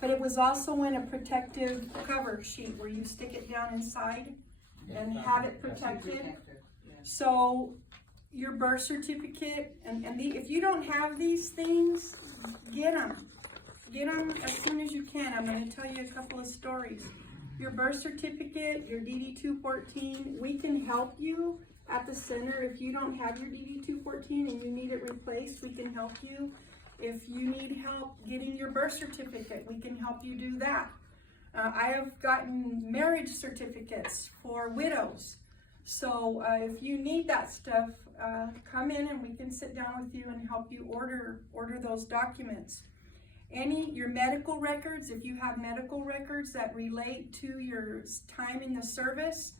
but it was also in a protective cover sheet where you stick it down inside and have it protected. So your birth certificate, if you don't have these things, get them. Get them as soon as you can. I'm going to tell you a couple of stories. Your birth certificate, your DD-214, we can help you at the center. If you don't have your DD-214 and you need it replaced, we can help you. If you need help getting your birth certificate, we can help you do that. I have gotten marriage certificates for widows. So if you need that stuff, come in and we can sit down with you and help you order those documents. Your medical records, if you have medical records that relate to your time in the service,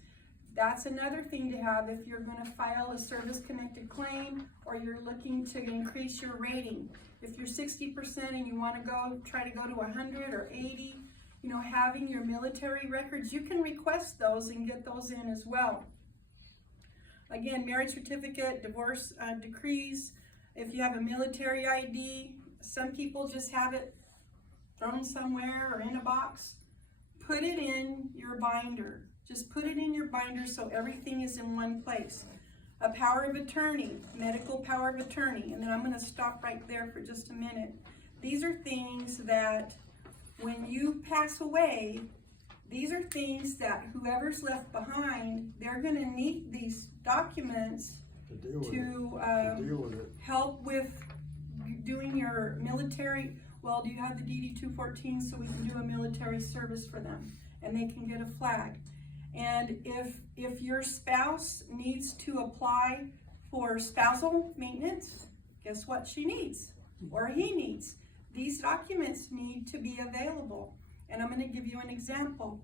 that's another thing to have if you're going to file a service-connected claim or you're looking to increase your rating. If you're 60% and you want to try to go to 100 or 80, having your military records, you can request those and get those in as well. Again, marriage certificate, divorce decrees, if you have a military ID, some people just have it thrown somewhere or in a box. Put it in your binder. Just put it in your binder so everything is in one place. A power of attorney, medical power of attorney, and then I'm going to stop right there for just a minute. These are things that when you pass away, these are things that whoever's left behind, they're going to need these documents to help with doing your military. Well, do you have the DD-214 so we can do a military service for them and they can get a flag? And if your spouse needs to apply for spousal maintenance, guess what she needs or he needs? These documents need to be available. And I'm going to give you an example.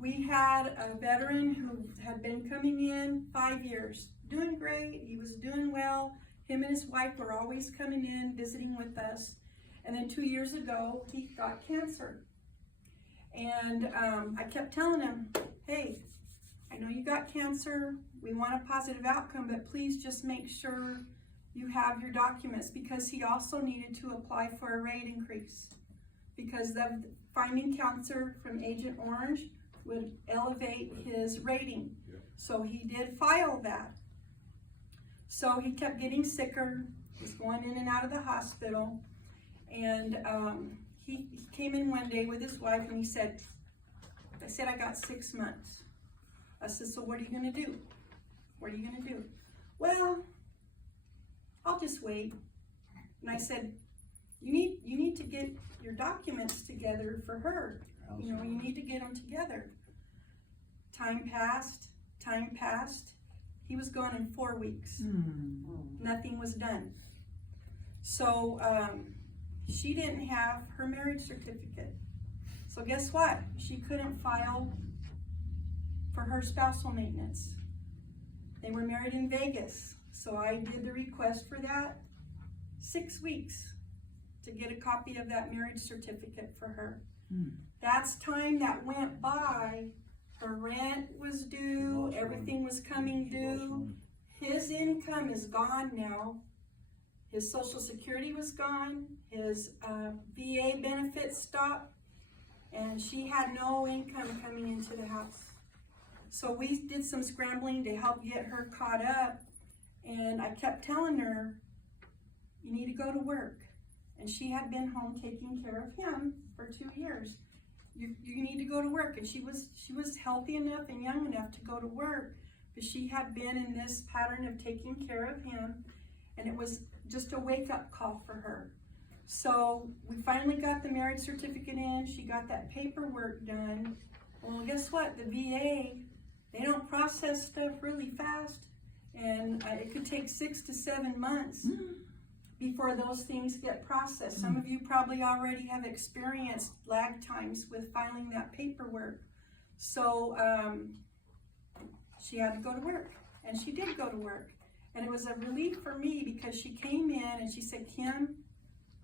We had a veteran who had been coming in 5 years, doing great. He was doing well. Him and his wife were always coming in, visiting with us. And then 2 years ago, he got cancer. And I kept telling him, hey, I know you got cancer. We want a positive outcome, but please just make sure you have your documents, because he also needed to apply for a rate increase because of finding cancer from Agent Orange would elevate his rating. Yeah. So he did file that. So he kept getting sicker. He was going in and out of the hospital. And he came in one day with his wife and he said, I got 6 months. I said, so what are you going to do? What are you going to do? Well, I'll just wait. And I said, you need to get your documents together for her. You need to get them together. Time passed. He was gone in 4 weeks. Nothing was done. So she didn't have her marriage certificate. So guess what? She couldn't file for her spousal maintenance. They were married in Vegas. So I did the request for that. 6 weeks to get a copy of that marriage certificate for her. That's time that went by. Her rent was due, everything was coming due. His income is gone now. His Social Security was gone. His VA benefits stopped. And she had no income coming into the house. So we did some scrambling to help get her caught up. And I kept telling her, you need to go to work. And she had been home taking care of him for 2 years. You need to go to work. And she was healthy enough and young enough to go to work, but she had been in this pattern of taking care of him, and it was just a wake-up call for her. So we finally got the marriage certificate in. She got that paperwork done. Well, guess what? The VA, they don't process stuff really fast, and it could take 6 to 7 months before those things get processed. Some of you probably already have experienced lag times with filing that paperwork. So she had to go to work, and she did go to work. And it was a relief for me because she came in and she said, Kim,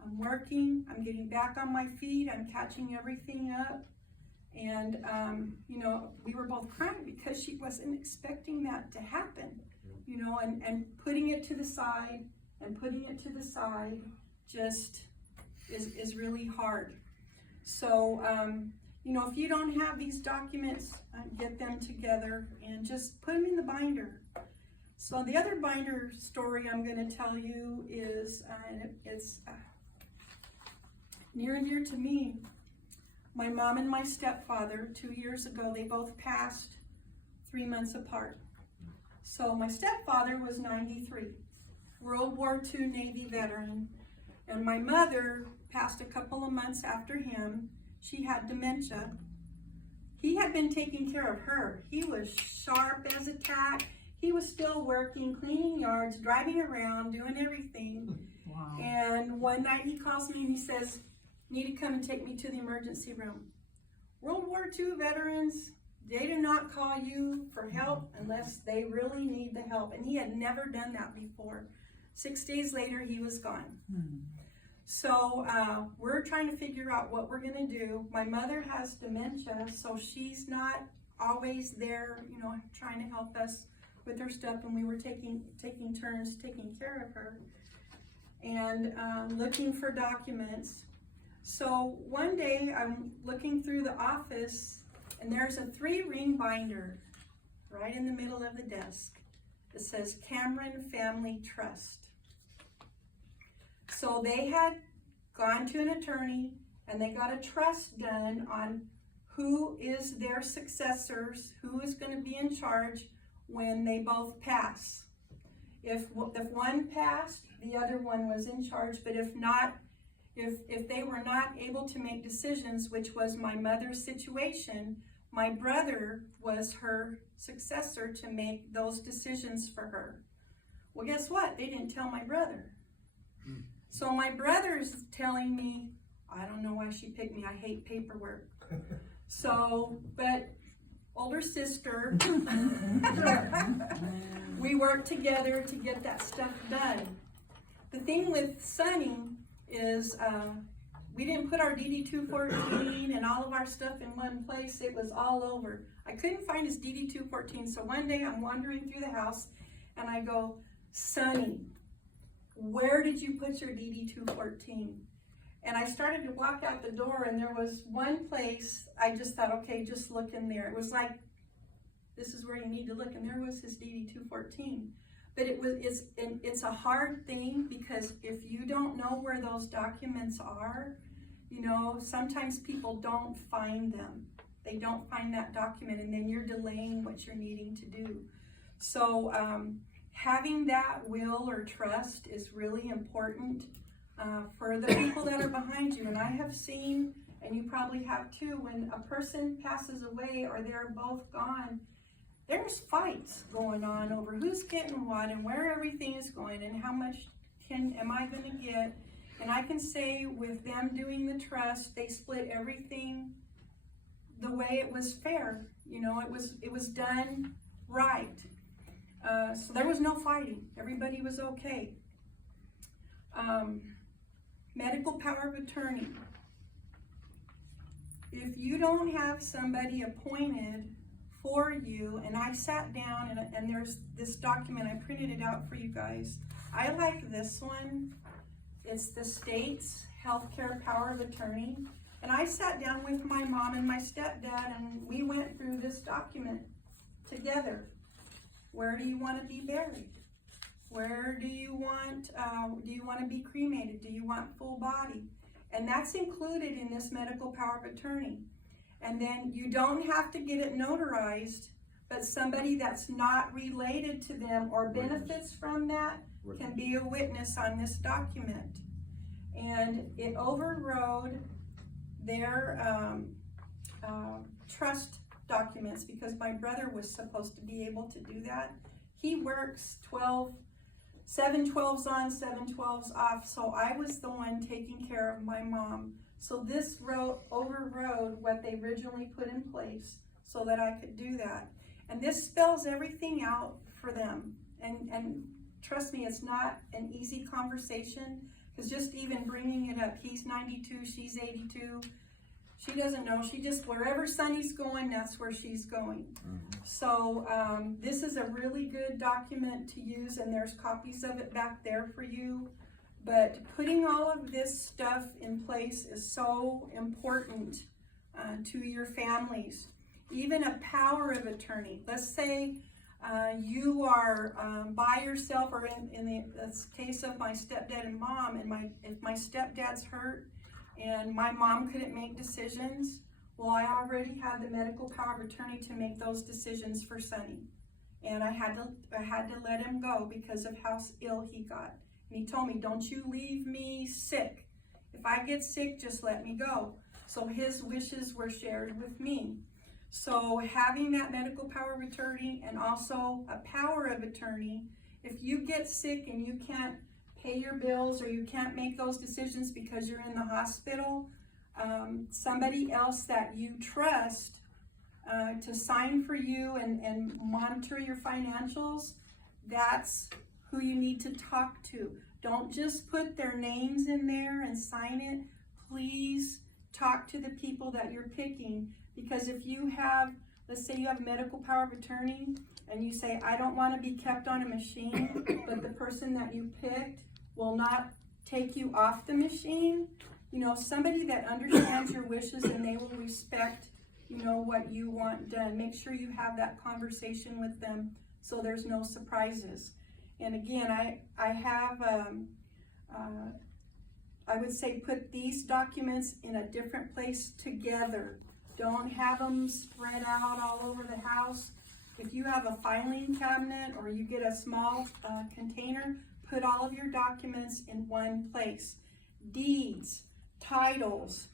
I'm working, I'm getting back on my feet, I'm catching everything up. And, we were both crying because she wasn't expecting that to happen, and putting it to the side just is really hard. So, you know, if you don't have these documents, get them together and just put them in the binder. So the other binder story I'm going to tell you is, it's near and dear to me. My mom and my stepfather, 2 years ago, they both passed 3 months apart. So my stepfather was 93, World War II Navy veteran, and my mother passed a couple of months after him. She had dementia. He had been taking care of her. He was sharp as a tack. He was still working, cleaning yards, driving around, doing everything. Wow. And one night he calls me and he says, "Need to come and take me to the emergency room." World War II veterans, they do not call you for help unless they really need the help. And he had never done that before. 6 days later, he was gone. So we're trying to figure out what we're going to do. My mother has dementia, so she's not always there, you know, trying to help us with her stuff. And we were taking turns taking care of her and looking for documents. So one day I'm looking through the office and there's a 3-ring binder right in the middle of the desk. It says Cameron Family Trust. So they had gone to an attorney and they got a trust done on who is their successors, who is going to be in charge when they both pass. If one passed, the other one was in charge, but if not, if they were not able to make decisions, which was my mother's situation, my brother was her successor to make those decisions for her. Well, guess what? They didn't tell my brother. So my brother's telling me, "I don't know why she picked me. I hate paperwork." So, but older sister, we worked together to get that stuff done. The thing with Sonny is we didn't put our DD-214 and all of our stuff in one place. It was all over. I couldn't find his DD-214, so one day I'm wandering through the house and I go, "Sonny, where did you put your DD-214? And I started to walk out the door and there was one place, I just thought, okay, just look in there. It was like, this is where you need to look, and there was his DD-214. But it's a hard thing because if you don't know where those documents are, you know, sometimes people don't find them. They don't find that document and then you're delaying what you're needing to do. So having that will or trust is really important for the people that are behind you. And I have seen, and you probably have too, when a person passes away or they're both gone, there's fights going on over who's getting what and where everything is going and how much am I going to get. And I can say with them doing the trust, they split everything the way it was fair. You know, it was done right. So there was no fighting. Everybody was okay. Medical power of attorney. If you don't have somebody appointed for you, and I sat down and there's this document, I printed it out for you guys. I like this one. It's the state's healthcare power of attorney. And I sat down with my mom and my stepdad and we went through this document together. Where do you want to be buried? Where do you want to be cremated? Do you want full body? And that's included in this medical power of attorney. And then you don't have to get it notarized, but somebody that's not related to them or benefits from that can be a witness on this document. And it overrode their trust documents because my brother was supposed to be able to do that. He works 7 12s on, 7 12s off, so I was the one taking care of my mom. So this overrode what they originally put in place so that I could do that. And this spells everything out for them. And trust me, it's not an easy conversation because just even bringing it up, he's 92, she's 82. She doesn't know. She just, wherever Sonny's going, that's where she's going. So this is a really good document to use, and there's copies of it back there for you. But putting all of this stuff in place is so important to your families. Even a power of attorney. Let's say you are by yourself, or in the case of my stepdad and mom, and if my stepdad's hurt and my mom couldn't make decisions, well, I already had the medical power of attorney to make those decisions for Sonny. And I had to let him go because of how ill he got. And he told me, don't you leave me sick. If I get sick, just let me go. So his wishes were shared with me. So having that medical power of attorney and also a power of attorney, if you get sick and you can't pay your bills or you can't make those decisions because you're in the hospital, somebody else that you trust to sign for you and monitor your financials, that's who you need to talk to. Don't just put their names in there and sign it. Please talk to the people that you're picking, because if you have, let's say you have medical power of attorney and you say, I don't want to be kept on a machine, but the person that you picked will not take you off the machine, somebody that understands your wishes and they will respect, what you want done. Make sure you have that conversation with them so there's no surprises. And again, I have, I would say put these documents in a different place together. Don't have them spread out all over the house. If you have a filing cabinet or you get a small container, put all of your documents in one place. Deeds, titles,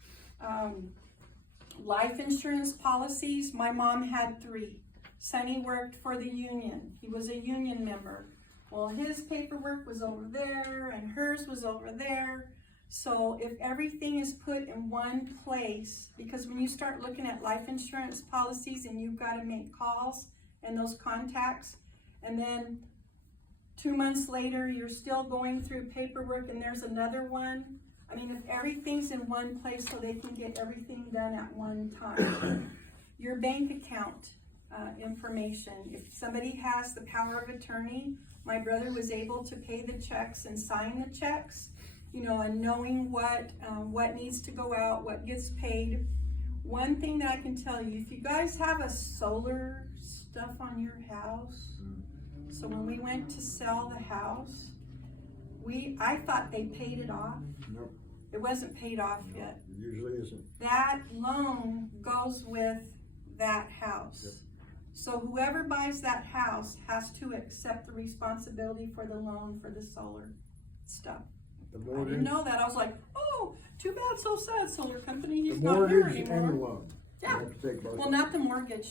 life insurance policies. My mom had 3. Sonny worked for the union. He was a union member. Well, his paperwork was over there and hers was over there. So if everything is put in one place, because when you start looking at life insurance policies and you've got to make calls and those contacts, and then 2 months later you're still going through paperwork and there's another one. I mean, if everything's in one place so they can get everything done at one time. Your bank account information. If somebody has the power of attorney, my brother was able to pay the checks and sign the checks, and knowing what needs to go out, what gets paid. One thing that I can tell you, if you guys have a solar stuff on your house, so when we went to sell the house, I thought they paid it off. Nope. It wasn't paid off yet. It usually isn't. That loan goes with that house. Yep. So whoever buys that house has to accept the responsibility for the loan for the solar stuff. The I mortgage, didn't know that. I was like, oh, too bad, so sad, solar company, the he's not here mortgage and the anymore. loan. Yeah. You have to take both. Well, not the mortgage,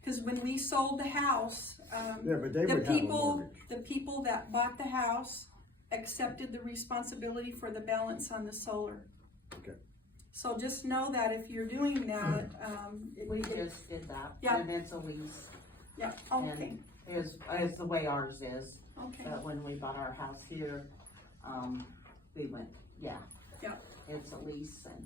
because when we sold the house, Yeah, but they the would have a mortgage. people that bought the house accepted the responsibility for the balance on the solar. Okay. So just know that if you're doing that, We just did that. Yeah. And it's a lease. yeah, okay, Is the way ours is. okay. When we bought our house here, we went, yeah. Yeah. It's a lease and